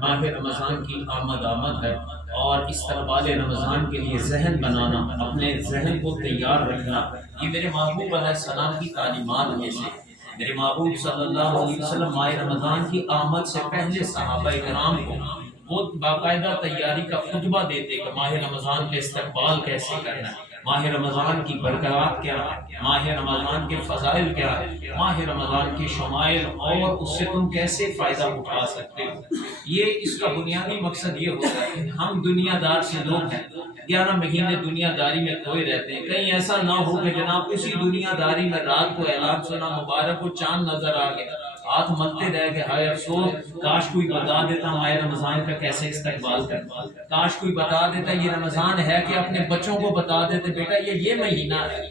ماہ رمضان کی آمد ہے، اور استقبال رمضان کے لیے ذہن بنانا، اپنے ذہن کو تیار رکھنا، یہ میرے محبوب علیہ السلام کی تعلیمات میں سے۔ میرے محبوب صلی اللہ علیہ وسلم ماہ رمضان کی آمد سے پہلے صحابہ کرام کو وہ باقاعدہ تیاری کا خطبہ دیتے کہ ماہ رمضان کے استقبال کیسے کرنا ہے، ماہ رمضان کی برکات کیا ہے، ماہ رمضان کے فضائل کیا ہے، ماہ رمضان کے شمائل، اور اس سے تم کیسے فائدہ اٹھا سکتے ہو۔ یہ اس کا بنیادی مقصد یہ ہوتا ہے کہ ہم دنیا دار سے لوگ ہیں، 11 مہینے دنیا داری میں کھوئے رہتے ہیں، کہیں ایسا نہ ہو کہ جناب اسی دنیا داری میں رات کو اعلان سنا مبارک کو چاند نظر آ گیا، ہاتھ ملتے رہ گئے، ہائے افسوس، کاش کوئی بتا دیتا ماہ رمضان کا کیسے استقبال کرنا، کاش کوئی بتا دیتا یہ رمضان ہے، کہ اپنے بچوں کو بتا دیتے بیٹا یہ مہینہ ہے،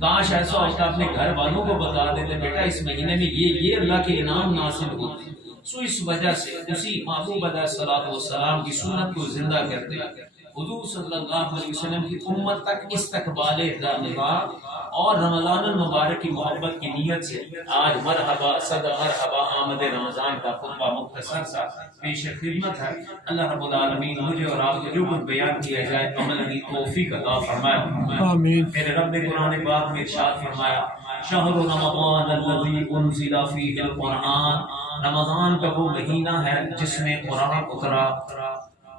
کاش ایسا ہوتا اپنے گھر والوں کو بتا دیتے بیٹا اس مہینے میں یہ اللہ کے انعام نازل ہوتے۔ سو اس وجہ سے اسی محبوب علیہ الصلوۃ والسلام کی سنت کو زندہ کرتے حضور صلی اللہ علیہ وسلم کی امت تک استقبال رمضان اور رمضان المبارک کی محبت کی نیت سے آج مرحبا صد مرحبا آمد رمضان کا خطبہ مختصر سا پیش خدمت ہے۔ اللہ رب العالمین مجھے اور آپ کو جو کچھ بیان کیا جائے عمل کی توفیق عطا فرمائے، آمین۔ میرے رب نے قرآن پاک میں ارشاد فرمایا شہر رمضان الذی انزل فیہ القرآن، رمضان کا وہ مہینہ ہے جس میں قرآن اترا،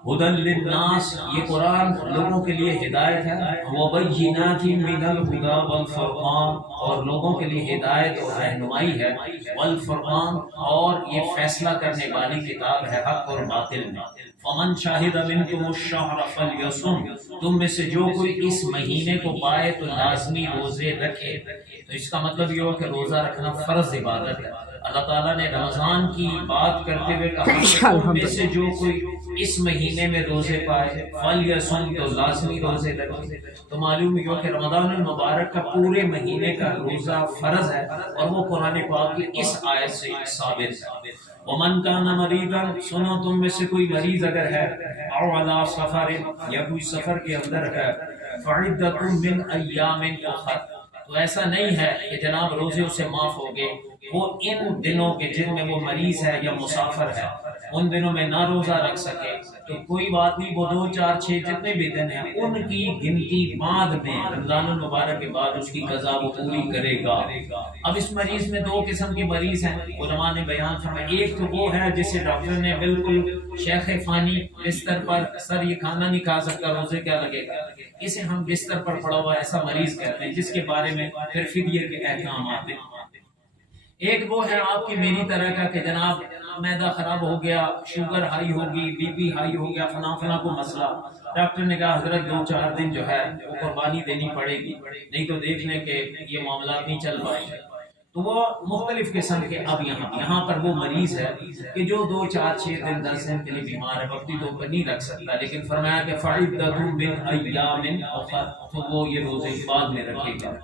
ہدی للناس، یہ قرآن لوگوں کے لیے ہدایت ہے، وبینات من الہدی والفرقان، اور لوگوں کے لیے ہدایت اور رہنمائی ہے، والفرقان، اور یہ فیصلہ کرنے والی کتاب ہے حق اور باطل میں۔ فمن شاہد منکم الشہر فلیصم، تم میں سے جو کوئی اس مہینے کو پائے تو لازمی روزے رکھے۔ تو اس کا مطلب یہ ہو کہ روزہ رکھنا فرض عبادت ہے۔ اللہ تعالیٰ نے رمضان کی بات کرتے ہوئے کہا کہ تم میں سے جو کوئی اس مہینے میں روزے پائے فلیصم، تو لازمی روزے رکھے۔ تو معلوم ہوا کہ رمضان المبارک کا پورے مہینے کا روزہ فرض ہے، اور وہ قرآن پاک کی اس آیت سے ثابت ہے۔ ومن کان مریضا، سنو تم میں سے کوئی مریض اگر ہے، او علی سفر، یا کوئی سفر کے اندر ہے، فعدۃ من ایام اخر، تو ایسا نہیں ہے کہ جناب روزے اسے معاف ہو گئے، وہ ان دنوں کے جن میں وہ مریض ہے یا مسافر ہے ان دنوں میں نہ روزہ رکھ سکے تو کوئی بات نہیں، وہ 2 4 6 جتنے بھی دن ہیں ان کی گنتی بعد میں رمضان المبارک کے بعد اس کی قضا وہ پوری کرے گا۔ اب اس مریض میں 2 قسم کے مریض ہیں، علماء نے بیان فرمایا، ایک تو وہ ہے جسے ڈاکٹر نے بالکل شیخ فانی بستر پر سر یہ کھانا نہیں کھا سکتا، روزے کیا لگے گا، اسے ہم بستر پر پڑا ہوا ایسا مریض کہتے ہیں، جس کے بارے میں پھر فدیے کے احکام آتے ہیں۔ ایک وہ ہے آپ کی میری طرح کا کہ جناب معدہ خراب ہو گیا، شوگر ہائی ہوگی، بی پی ہائی ہو گیا، فلاں فلاں کو مسئلہ، ڈاکٹر نے کہا حضرت 2 4 دن جو ہے وہ قربانی دینی پڑے گی، نہیں تو دیکھ لیں کہ یہ معاملات نہیں چل پائیں گے۔ تو وہ مختلف قسم کے، اب یہاں پر وہ مریض ہے کہ جو 2 4 6 دن 10 دن کے لیے بیمار ہے، وقتی طور پر نہیں رکھ سکتا، لیکن فرمایا کہ فعدۃ من ایام اخر، تو وہ یہ روزے بعد میں رکھے گا۔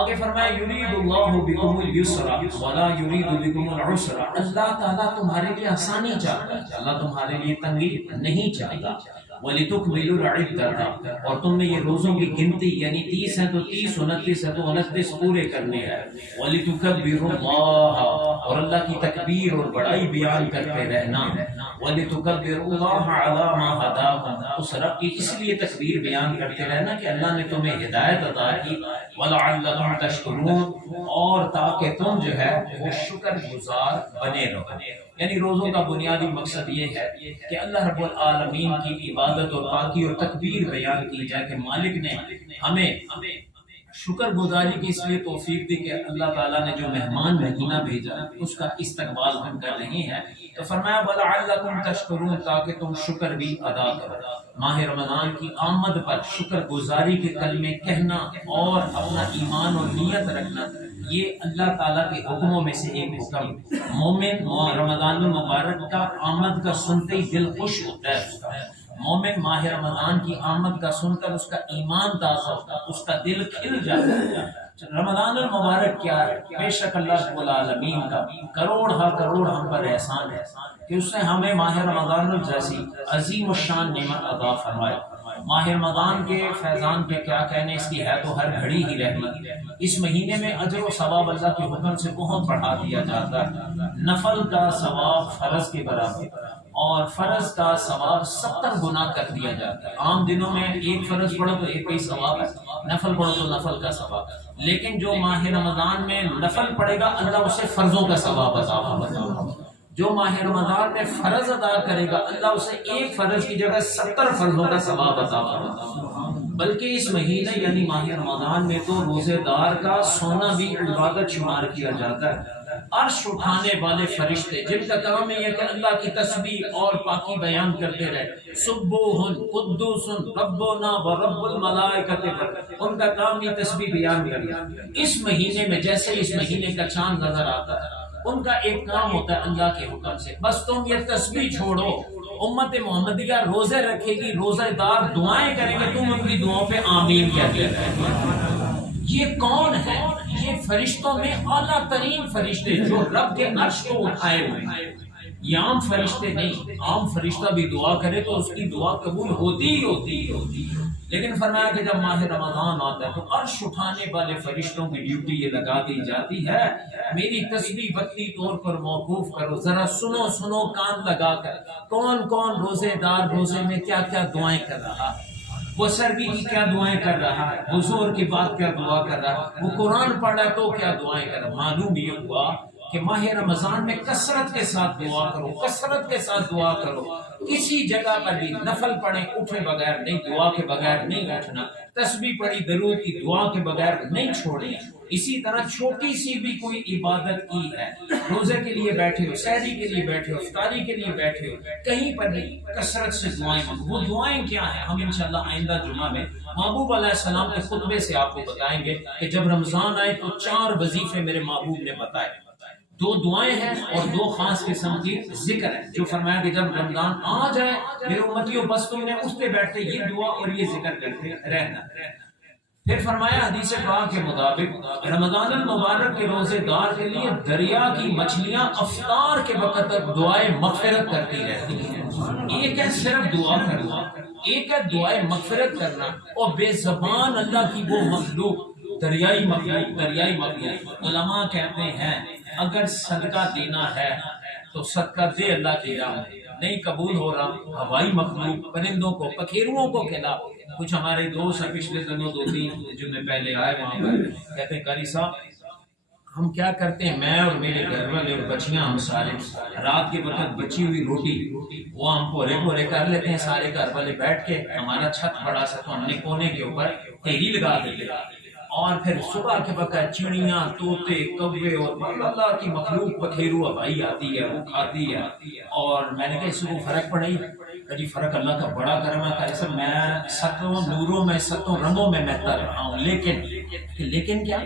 آگے فرمایا یرید اللہ بکم اليسر ولا یرید بکم العسر، اللہ تعالیٰ تمہارے لیے آسانی چاہتا ہے، اللہ تمہارے لیے تنگی نہیں چاہتا۔ وَلِتُكْمِلُوا الْعِدَّةَ، اور تم نے یہ روزوں کی گنتی یعنی 30 ہے تو 30، 29 ہے تو 29 پورے کرنے ہیں۔ وَلِتُكَبِّرُوا اللَّهَ، اور اللہ کی تکبیر اور بڑائی بیان کرتے رہنا۔ وَلِتُكَبِّرُوا اللَّهَ عَلَى مَا هَدَاكُمْ، اس رب کی اس لیے تکبیر بیان کرتے رہنا کہ اللہ نے تمہیں ہدایت عطا کی۔ وَلَعَلَّكُمْ تَشْكُرُونَ، اور تاکہ تم جو ہے وہ شکر گزار بنے رہو۔ یعنی روزوں کا بنیادی مقصد یہ ہے کہ اللہ رب العالمین کی عبادت اور پاکی اور تکبیر بیان کی جائے کہ مالک نے ہمیں شکر گزاری کی اس لیے توفیق دی کہ اللہ تعالیٰ نے جو مہمان مہینہ بھیجا اس کا استقبال ہم کر رہے ہیں۔ تو فرمایا وَلَعَلَّكُمْ تَشْكُرُونَ، تاکہ تم شکر بھی ادا کرو۔ ماہ رمضان کی آمد پر شکر گزاری کے کلمے کہنا اور اپنا ایمان اور نیت رکھنا، یہ اللہ تعالیٰ کے حکموں میں سے ایک حکم۔ مومن رمضان المبارک کا آمد کا سنتے ہی دل خوش ہوتا ہے، مومن ماہ رمضان کی آمد کا سن کر اس کا ایمان تازہ ہوتا ہے، اس کا دل کھل جاتا ہے۔ رمضان المبارک کیا ہے؟ بے شک اللہ رب العالمین کا کروڑ ہا کروڑ ہم پر احسان ہے کہ اس نے ہمیں ماہ رمضان جیسی عظیم الشان نعمت عطا فرمائی۔ ماہ رمضان کے فیضان کے کیا کہنے، اس کی ہے تو ہر گھڑی ہی رحمت۔ اس مہینے میں اجر و ثواب اللہ کے حکم سے بہت بڑھا دیا جاتا ہے، نفل کا ثواب فرض کے برابر، اور فرض کا ثواب 70 گنا کر دیا جاتا ہے۔ عام دنوں میں ایک فرض پڑھو تو ایک کا ہی ثواب ہے، نفل پڑھو تو نفل کا ثواب ہے، لیکن جو ماہ رمضان میں نفل پڑھے گا اللہ اسے فرضوں کا ثواب عطا فرمائے گا۔ جو ماہ رمضان میں فرض ادا کرے گا اللہ اسے ایک فرض کی جگہ 70 فرضوں کا ثواب عطا فرمائے گا۔ بلکہ اس مہینے یعنی ماہ رمضان میں تو روزے دار کا سونا بھی عبادت شمار کیا جاتا ہے۔ عرش اٹھانے والے فرشتے جن کا کام ہے کہ اللہ کی تسبیح اور پاکی بیان کرتے رہے، سبوح قدوس ربنا و رب الملائکۃ، ان کا کام یہ تسبیح بیان کرنا۔ اس مہینے میں جیسے اس مہینے کا چاند نظر آتا ہے ان کا ایک کام ہوتا ہے اللہ کے حکم سے، بس تم یہ تسبیح چھوڑو۔ امت محمدیہ روزے رکھے گی، روزے دار دعائیں کریں گے، تم ان کی دعاؤں پہ آمین کہتے رہے۔ یہ کون ہے؟ یہ فرشتوں میں اعلیٰ ترین فرشتے جو رب کے عرش کو اٹھائے ہوئے ہیں۔ یہ عام فرشتے نہیں، عام فرشتہ بھی دعا کرے تو اس کی دعا قبول ہوتی ہی ہوتی ہے، لیکن فرمایا کہ جب ماہ رمضان آتا ہے تو عرش اٹھانے والے فرشتوں کی ڈیوٹی یہ لگا دی جاتی ہے، میری تسبیح وقتی طور پر موقوف کرو، ذرا سنو کان لگا کر، کون کون روزے دار روزے میں کیا کیا دعائیں کر رہا ہے، وہ سردی کی کیا دعائیں کر رہا ہے، وہ زور کے بعد کیا دعا کر رہا ہے، وہ قرآن پڑھا تو کیا دعائیں کر رہا۔ معلوم یہ ہوا کہ ماہ رمضان میں کثرت کے ساتھ دعا کرو، کثرت کے ساتھ دعا کرو، کسی جگہ پر بھی نفل پڑھیں اٹھے بغیر نہیں، دعا کے بغیر نہیں اٹھنا، تسبیح پڑھی درود کی دعا کے بغیر نہیں چھوڑنی۔ اسی طرح چھوٹی سی بھی کوئی عبادت کی ہے، روزے کے لیے بیٹھے ہو، سحری کے لیے بیٹھے ہو، افطاری کے لیے بیٹھے ہو، کہیں پر بھی کثرت سے دعائیں مانگو۔ وہ دعائیں کیا ہیں ہم انشاءاللہ آئندہ جمعہ میں محبوب علیہ السلام کے خطبے سے آپ کو بتائیں گے کہ جب رمضان آئے تو 4 وظیفے میرے محبوب نے بتائے، 2 دعائیں ہیں اور 2 خاص قسم کی ذکر ہے، جو فرمایا کہ جب رمضان آ جائے میرے امتیوں بس تم نے اس پہ بیٹھتے یہ دعا اور یہ ذکر کرتے رہنا۔ پھر فرمایا حدیث پاک کے مطابق رمضان المبارک کے روزے دار کے لیے دریا کی مچھلیاں افطار کے وقت تک دعائیں مغفرت کرتی رہتی ہیں۔ ایک ہے صرف دعا کرنا، ایک ہے دعائیں مغفرت کرنا، اور بے زبان اللہ کی وہ مخلوق دریائی مخلوق علماء کہتے ہیں اگر صدقہ دینا ہے تو صدقہ دے اللہ کی راہ میں، نہیں قبول ہو رہا ہوائی مخلوق پرندوں کو پکھیروں کو کھلا۔ کچھ ہمارے دوست ہیں پچھلے دنوں 2-3 جمعے پہلے آئے وہاں پر، کہتے ہیں قاری صاحب ہم کیا کرتے ہیں، میں اور میرے گھر والے اور بچیاں ہم سارے رات کے وقت بچی ہوئی روٹی وہ ہم پورے کر لیتے ہیں، سارے گھر والے بیٹھ کے، ہمارا چھت بڑا سا تو ہم نے کونے کے اوپر تیری لگا دیتے، اور پھر صبح کے وقت چڑیاں طوطے کوے اور اللہ کی مخلوق پکھیرو ہوائی آتی ہے وہ کھاتی ہے۔ اور میں نے کہا اس کو فرق پڑی، جی فرق اللہ کا بڑا کرم ہے، کہ سب میں 7 نوروں میں 7 رنگوں میں تر رہا ہوں، لیکن کیا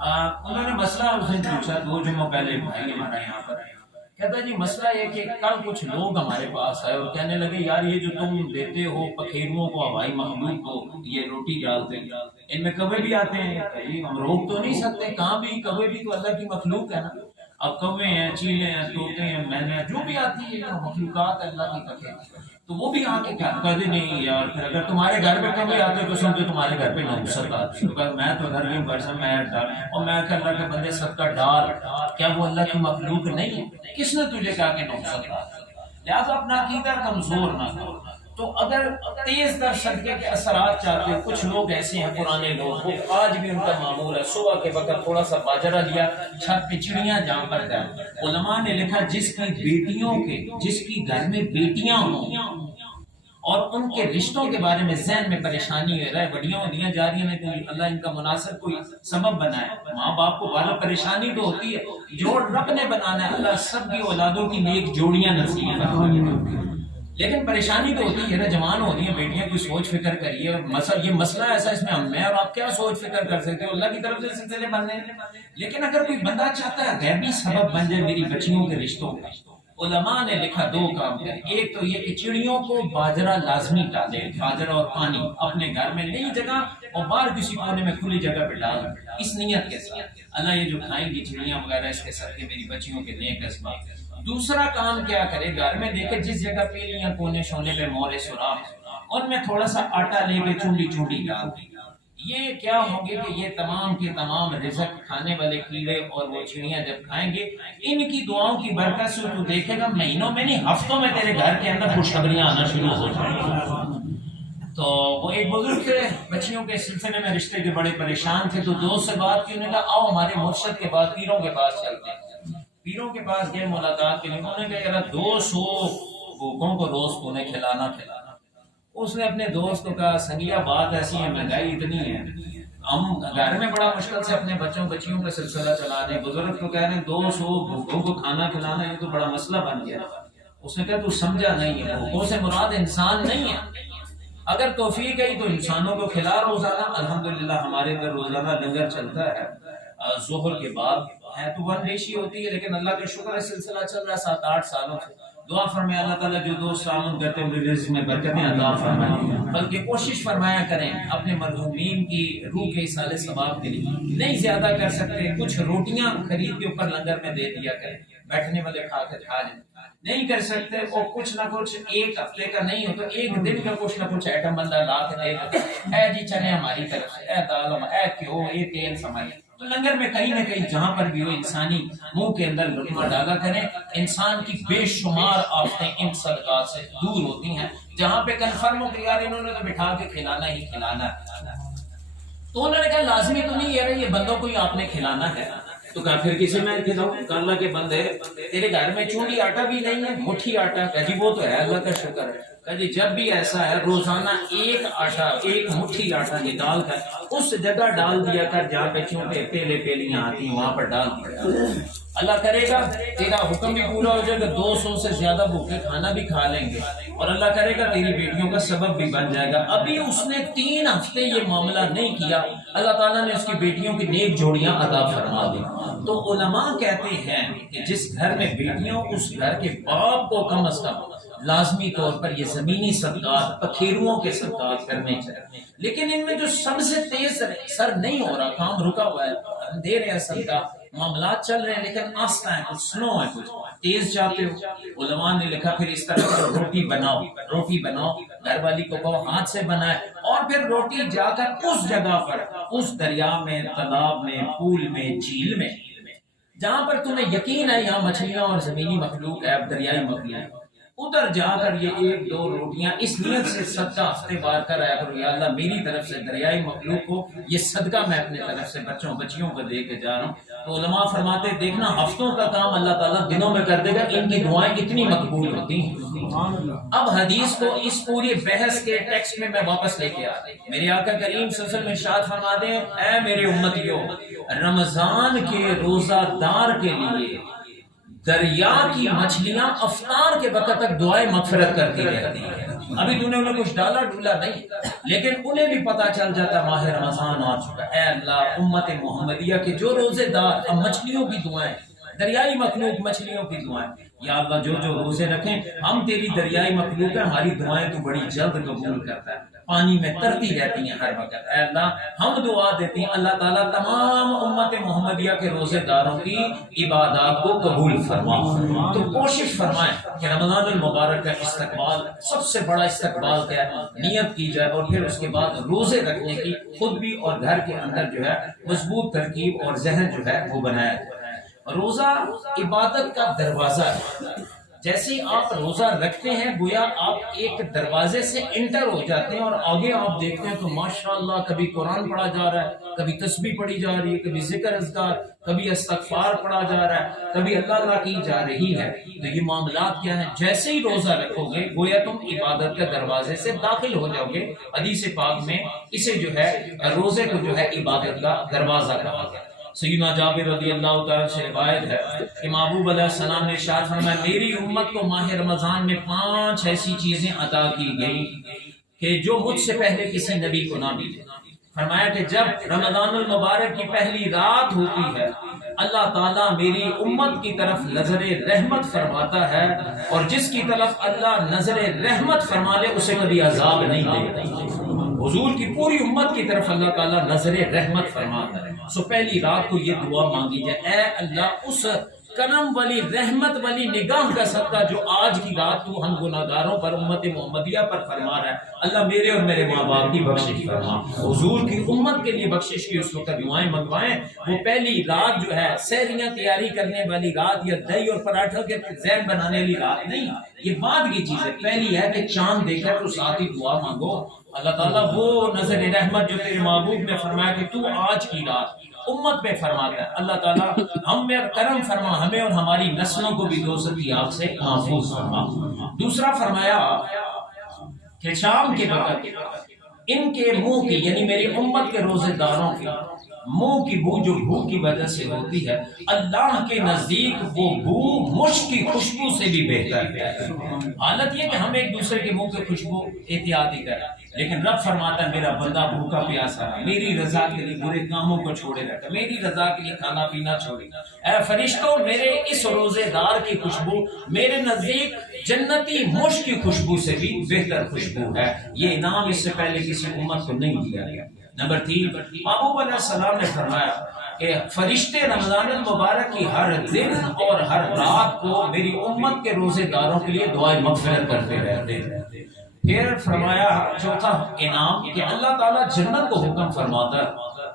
انہوں نے مسئلہ اس نے پوچھا 2 جمعہ پہلے بھائی ہمارا یہاں پر کہتا جی مسئلہ یہ کہ کل کچھ لوگ ہمارے پاس آئے اور کہنے لگے یار یہ جو تم دیتے ہو پکھیروں کو ہوائی مخلوق کو یہ روٹی ڈالتے ہیں ان میں کوے بھی آتے ہیں، ہم روک تو نہیں سکتے، کہاں بھی کوے بھی تو اللہ کی مخلوق ہے نا، اب کوے ہیں چیلے ہیں طوطے ہیں مینے جو بھی آتی ہے مخلوقات اللہ کی پکھیر تو وہ بھی آ کے کہتے نہیں یار، پھر اگر تمہارے گھر پہ کبھی آتے تو سمجھو تمہارے گھر پہ نوسط آتی ہے، میں تو گھر میں پرسن میں ڈال اور میں کہ اللہ کے بندے صدقہ ڈال، کیا وہ اللہ کی مخلوق نہیں ہے؟ کس نے تجھے کہا کہ نوسط آتی ہے؟ لہٰذا اپنا عقیدہ کمزور نہ کرو۔ تو اگر تیز تر صدقے کے اثرات چاہتے ہو، کچھ لوگ ایسے ہیں پرانے لوگ وہ آج بھی ان کا معمول ہے صبح کے وقت تھوڑا سا باجرہ لیا، چھت پہ چڑیاں جہاں پر گئے، علماء نے لکھا جس کی گھر میں بیٹیاں ہوں اور ان کے رشتوں کے بارے میں ذہن میں پریشانی ہو رہا ہے، بڑیاں دیا جا رہی ہیں تو اللہ ان کا مناسب کوئی سبب بنائے، ماں باپ کو بالا پریشانی تو ہوتی ہے، جوڑ رب نے بنانا ہے، اللہ سب کی اولادوں کی نیک جوڑیاں نصیب فرمائے، لیکن پریشانی تو ہوتی ہے نا، جوان ہو رہی ہیں بیٹیاں، کوئی سوچ فکر کریے، اور یہ مسئلہ ایسا اس میں میں اور آپ کیا سوچ فکر کر سکتے ہو، اللہ کی طرف سے سلسلے بننے ہیں، لیکن اگر کوئی بندہ چاہتا ہے غیبی سبب بن جائے میری بچیوں کے رشتوں میں، علماء نے لکھا 2 کام کریں، ایک تو یہ کہ چڑیوں کو باجرہ لازمی ڈالے، باجرہ اور پانی اپنے گھر میں نئی جگہ اور باہر کسی کونے میں کھلی جگہ پہ ڈال، اس نیت کے ساتھ اللہ یہ جو کھائیں گی چڑیاں وغیرہ اس کے صدقے میری بچیوں کے نیک اسباب۔ دوسرا کام کیا کرے، گھر میں دیکھے جس جگہ پیلیاں کونے شونے پہ مورے سوراخ ان میں تھوڑا سا آٹا لے کے چونڈی ڈال دیں، یہ کیا ہوں گے کہ یہ تمام کے تمام رزق کھانے والے کیڑے اور وہ چڑیاں جب کھائیں گے، ان کی دعاؤں کی برکت سے تو دیکھے گا مہینوں میں نہیں ہفتوں میں تیرے گھر کے اندر خوشخبریاں آنا شروع ہو جائیں گی۔ تو وہ ایک بزرگ تھے، بچیوں کے سلسلے میں رشتے کے بڑے پریشان تھے، تو دوست سے بات کی، انہوں نے کہا آؤ ہمارے مرشد کے پاس، پیروں کے پاس چلتے ہیں۔ پیروں کے پاس گئے ملاقات کے لیے، انہوں نے کہا یار 200 بھوکوں کو روز کو نے کھلانا۔ اس نے اپنے دوست کو کہا سنگیا بات ایسی ہے، مہنگائی اتنی ہے، ہم گھر میں بڑا مشکل سے اپنے بچیوں کا سلسلہ چلا رہے ہیں، بزرگ تو کہہ رہے ہیں 200 بھوکوں کو کھانا کھلانا، یہ تو بڑا مسئلہ بن گیا۔ اس نے کہا تو سمجھا نہیں ہے، بھوکوں سے مراد انسان نہیں ہے، اگر توفیق ہے تو انسانوں کو کھلا روزانہ۔ الحمدللہ ہمارے ادھر روزانہ لنگر چلتا ہے، ظہر کے بعد ہے تو ون ڈیشی ہوتی ہے، لیکن اللہ کا شکر ہے سلسلہ چل رہا ہے 7-8 سالوں سے۔ دعا فرمائے اللہ تعالیٰ جو دوست تعاون کرتے ہیں ان رزق میں برکتیں عطا فرمائے، بلکہ کوشش فرمایا کریں اپنے مرحومین کی روح کے اصالے ثواب کے لیے، نہیں زیادہ کر سکتے کچھ روٹیاں خرید کے اوپر لنگر میں دے دیا کریں، بیٹھنے والے کھا کے کھا جائیں، نہیں کر سکتے اور کچھ نہ کچھ ایک ہفتے کا نہیں ہو تو ایک دن کا کچھ نہ کچھ ایٹم بندہ لا کے دے دیتا، اے جی چلے ہماری طرف سے، اے دال اے کیوں اے تیل سمجھ، تو لنگر میں کہیں نہ کہیں جہاں پر بھی ہو انسانی منہ کے اندر لقمہ ڈالا کریں، انسان کی بے شمار آفتیں ان صدقات سے دور ہوتی ہیں۔ جہاں پہ کنفرم ہو کہ یار انہوں نے تو بٹھا کے کھلانا ہی کھلانا ہے، تو انہوں نے کہا لازمی تو نہیں ہے یہ بندوں کو ہی آپ نے کھلانا ہے، تو کہا پھر کسی میں کھلاؤ، اللہ کے بندے تیرے گھر میں چونڈی آٹا بھی نہیں ہے، مٹھی آٹا، کہ جی وہ تو ہے اللہ کا شکر ہے، کہ جی جب بھی ایسا ہے روزانہ ایک آٹا، ایک مٹھی آٹا نکال کر اس جگہ ڈال دیا کر جہاں پہ چونٹے پیلے پیلیاں آتی ہیں وہاں پر ڈال دیا کر، اللہ کرے گا تیرا حکم بھی پورا ہو جائے گا، 200 سے زیادہ بھوکے کھانا بھی کھا لیں گے، اور اللہ کرے گا تیری بیٹیوں کا سبب بھی بن جائے گا۔ ابھی اس نے 3 ہفتے یہ معاملہ نہیں کیا، اللہ تعالیٰ نے اس کی بیٹیوں کی نیک جوڑیاں عطا فرما دی۔ تو علماء کہتے ہیں کہ جس گھر میں بیٹیوں، اس گھر کے باپ کو کم از کم لازمی طور پر یہ زمینی صدقات، پکھیروؤں کے صدقات کرنے چاہیے، لیکن ان میں جو سب سے تیز سر نہیں ہو رہا، کام رکا ہوا ہے، ہم دے رہے ہیں صدقہ، معاملات چل رہے ہیں لیکن آستہ ہے، کچھ سلو ہے، کچھ تیز چاہتے ہو، علماء نے لکھا پھر اس طرح سے روٹی بناؤ، گھر والی کو کہو ہاتھ سے بنائے، اور پھر روٹی جا کر اس جگہ پر، اس دریا میں، تالاب میں، پول میں، جھیل میں، جہاں پر تمہیں یقین ہے یہاں مچھلیاں اور زمینی مخلوق ہے، دریائی مخلوق، ادھر جا کر یہ 1-2 روٹیاں اس نیت سے صدقہ ہفتے بار کر آیا کرو، یا اللہ میری طرف سے دریائی مخلوق کو یہ صدقہ میں اپنے طرف سے بچیوں کو دے کے جا رہا ہوں۔ تو علماء فرماتے دیکھنا ہفتوں کا کام اللہ تعالیٰ دنوں میں کر دے گا، ان کی دعائیں اتنی مقبول ہوتی ہیں۔ اب حدیث کو اس پوری بحث کے ٹیکسٹ میں واپس لے کے آ رہے ہیں، میرے آقا کریم صلی اللہ علیہ وسلم ارشاد فرماتے ہیں اے میرے امتیوں، رمضان کے روزہ دار کے لیے دریا کی مچھلیاں افطار کے وقت تک دعائیں مغفرت کرتی رہتی ہیں۔ ابھی تو نے انہیں کچھ ڈالا ڈولا نہیں، لیکن انہیں بھی پتا چل جاتا ماہ رمضان آ چکا، اے اللہ امت محمدیہ کے جو روزے دار، اب مچھلیوں کی دعائیں، دریائی مخلوق مچھلیوں کی دعائیں، یا اللہ جو روزے رکھیں ہم تیری دریائی مخلوق ہے، ہماری دعائیں تو بڑی جلد قبول کرتا ہے، پانی میں ترتی رہتی ہیں ہر وقت، اے اللہ ہم دعا دیتے ہیں اللہ تعالیٰ تمام امت محمدیہ کے روزے داروں کی عبادات کو قبول فرما۔ تو کوشش فرمائیں کہ رمضان المبارک کا استقبال، سب سے بڑا استقبال کیا ہے، نیت کی جائے، اور پھر اس کے بعد روزے رکھنے کی خود بھی اور گھر کے اندر جو ہے مضبوط ترکیب اور ذہن جو ہے وہ بنایا جائے۔ روزہ عبادت کا دروازہ ہے، جیسے آپ روزہ رکھتے ہیں گویا آپ ایک دروازے سے انٹر ہو جاتے ہیں، اور آگے آپ دیکھتے ہیں تو ماشاءاللہ کبھی قرآن پڑھا جا رہا ہے، کبھی تسبیح پڑھی جا رہی ہے، کبھی ذکر اذکار، کبھی استغفار پڑھا جا رہا ہے، کبھی اللہ کی جا رہی ہے۔ تو یہ معاملات کیا ہیں، جیسے ہی روزہ رکھو گے گویا تم عبادت کے دروازے سے داخل ہو جاؤ گے۔ حدیث پاک میں اسے جو ہے روزے کو جو ہے عبادت کا دروازہ کہا گیا۔ سیدنا جابر رضی اللہ تعالیٰ سے روایت ہے کہ محبوب علیہ السلام نے ارشاد فرمایا میری امت کو ماہ رمضان میں 5 ایسی چیزیں عطا کی گئی کہ جو مجھ سے پہلے کسی نبی کو نہ ملی۔ فرمایا کہ جب رمضان المبارک کی پہلی رات ہوتی ہے اللہ تعالیٰ میری امت کی طرف نظر رحمت فرماتا ہے، اور جس کی طرف اللہ نظر رحمت فرما لے اسے کبھی عذاب نہیں دیتا۔ حضور کی پوری امت کی طرف اللہ تعالیٰ نظر رحمت فرماتا ہے۔ سو پہلی رات کو یہ دعا مانگی جائے، اے اللہ اس کرم والی رحمت والی نگاہ کا صدقہ جو آج کی رات تو ہم گناہگاروں پر امت محمدیہ پر فرما رہا ہے، اللہ میرے اور میرے ماں باپ کی بخشش فرما، حضور کی امت کے لیے بخشش کی اس وقت دعائیں منگوائیں۔ وہ پہلی رات جو ہے سحریاں تیاری کرنے والی رات یا دہی اور پراٹھوں کے ذہن بنانے والی رات نہیں، یہ بعد کی چیز ہے۔ پہلی ہے کہ چاند دیکھا تو ساتھ ہی دعا مانگو، اللہ تعالیٰ وہ نظر رحمت جو تیرے محبوب نے فرمایا کہ تو آج کی رات امت پہ فرماتا ہے، اللہ تعالیٰ ہم میں کرم فرما، ہمیں اور ہماری نسلوں کو بھی دوزخ کی آگ سے محفوظ فرما۔ دوسرا فرمایا کہ شام کے وقت ان کے منہ کی یعنی میری امت کے روزے داروں کے منہ کی بو جو بھوک کی وجہ سے ہوتی ہے، اللہ کے نزدیک وہ بو مشک کی خوشبو سے بھی بہتر ہے۔ حالت یہ کہ ہم ایک دوسرے کے منہ کی خوشبو احتیاطی کریں، لیکن رب فرماتا ہے میرا بندہ بھوکا پیاسا رہا، میری رضا کے لیے برے کاموں کو چھوڑے رہتا، میری رضا کے لیے کھانا پینا چھوڑے۔ اے فرشتوں، میرے اس روزے دار کی خوشبو میرے نزدیک جنتی مشک کی خوشبو سے بھی بہتر خوشبو ہے۔ یہ انعام اس سے پہلے کسی امت کو نہیں دیا گیا۔ نمبر 3، محبوب علیہ السلام نے فرمایا کہ فرشتے رمضان المبارک کی ہر دن اور ہر رات کو میری امت کے روزے داروں کے لیے دعائیں مغفرت کرتے رہتے ہیں۔ پھر فرمایا چوتھا انعام کہ اللہ تعالیٰ جنت کو حکم فرماتا ہے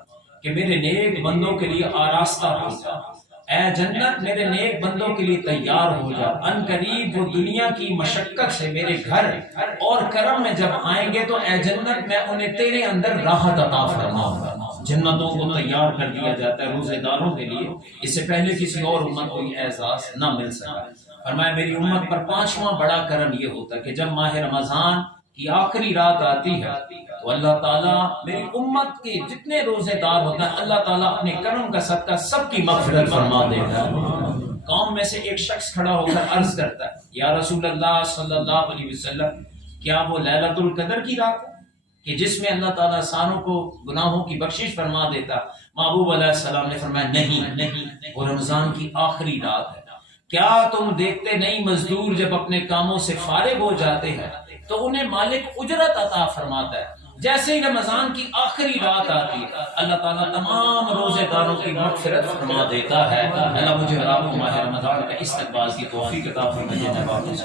کہ میرے نیک بندوں کے لیے آراستہ ہو جا، اے جنت میرے نیک بندوں کے لیے تیار ہو جا، ان قریب وہ دنیا کی مشقت سے میرے گھر اور کرم میں جب آئیں گے تو اے جنت میں انہیں تیرے اندر راحت عطا فرماؤں گا۔ جنتوں کو تیار کر دیا جاتا ہے روزے داروں کے لیے، اس سے پہلے کسی اور امت کو یہ اعزاز نہ مل سکا۔ فرمایا میری امت پر پانچواں بڑا کرم یہ ہوتا ہے کہ جب ماہ رمضان کی آخری رات آتی ہے تو اللہ تعالیٰ میری امت کے جتنے روزے دار ہوتا ہے اللہ تعالیٰ اپنے کرم کا صدقہ سب کی مغفرت فرما دیتا ہے۔ قوم میں سے ایک شخص کھڑا ہو کر عرض کرتا ہے یا رسول اللہ صلی اللہ علیہ وسلم، کیا وہ لیلۃ القدر کی رات ہے کہ جس میں اللہ تعالیٰ سانوں کو گناہوں کی بخشش فرما دیتا؟ محبوب علیہ السلام نے فرمایا نہیں، وہ رمضان کی آخری رات ہے۔ کیا تم دیکھتے نہیں مزدور جب اپنے کاموں سے فارغ ہو جاتے ہیں تو انہیں مالک اجرت عطا فرماتا ہے، جیسے ہی رمضان کی آخری رات آتی ہے اللہ تعالیٰ تمام روزے داروں کی مغفرت فرما دیتا ہے۔ اللہ مجھے اور آپ کو ماہ رمضان کا استقبال کی توفیق عطا فرمائے۔